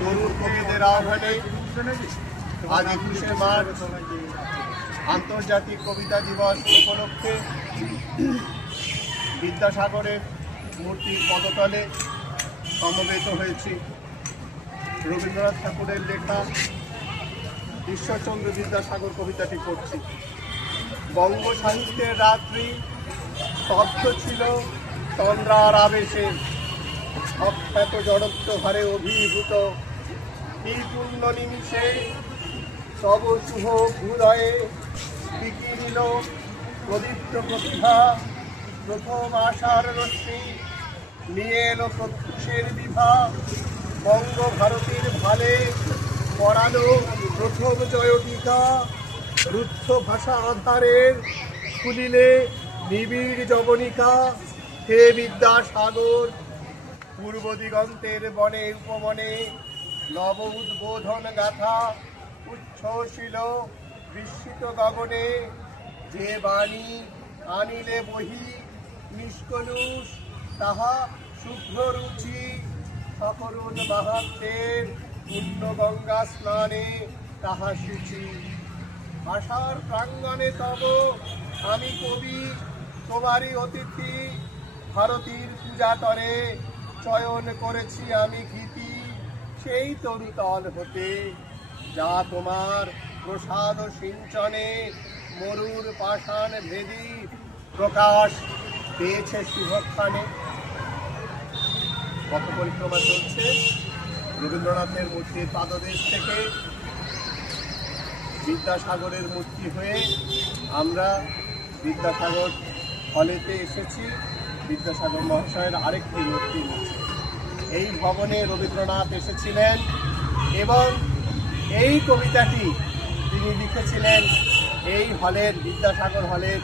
তরুণ কবিদের আহ্বানে আজ 21শে মার্চ আন্তর্জাতিক কবিতা দিবস উপলক্ষে বিদ্যাসাগরের মূর্তির পদতলে সমবেত হয়েছি। রবীন্দ্রনাথ ঠাকুরের লেখা ঈশ্বরচন্দ্র বিদ্যাসাগর কবিতাটি পড়ছি। বঙ্গ সাহিত্যের রাত্রি স্তব্ধ ছিল তন্দ্রার আবেশে, অখ্যাত জড়ত্ব হারে অভিভূত কি পূর্ণ নিমিষে তব শুভ হৃদয়ে বিকিরিল প্রদীপ্ত প্রতিভা। প্রথম আশার রশ্মি নিয়ে এলো প্রত্যুষের বিভা। বঙ্গ ভারতীর ভালে পড়ালো প্রথম জয়টিকা। রুদ্ধ ভাষা আধারের খুলিলে নিবিড় জবনিকা। হে বিদ্যাসাগর, পূর্ব দিগন্তের বনে উপবনে নব উদ্বোধন গাথা উচ্ছ্বসিল বিস্মিত গগনে। যে বাণী আনিলে বহি নিষ্কলুষ, তাহা শুভ্র রুচি। সকরুণ মাহাত্মের পূর্ণ গঙ্গা স্নানে তাহা সূচি। ভাষার প্রাঙ্গণে তব আমি কবি, তোমারই অতিথি। ভারতীর পূজাতরে চয়ন করেছি আমি কৃতি। সেই তরুতল হতে যা তোমার প্রসাদ সিঞ্চনে মরুর পাষাণ ভেদি প্রকাশ পেয়েছে শুভক্ষণে। পথ পরিক্রমা চলছে রবীন্দ্রনাথের মূর্তির পাদদেশ থেকে বিদ্যাসাগরের মূর্তি হয়ে আমরা বিদ্যাসাগর হলেতে এসেছি। বিদ্যাসাগর মহাশয়ের আরেকটি মূর্তি নিচ্ছে। এই ভবনে রবীন্দ্রনাথ এসেছিলেন এবং এই কবিতাটি তিনি লিখেছিলেন এই হলের, বিদ্যাসাগর হলের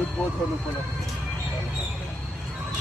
উদ্বোধন উপলক্ষে।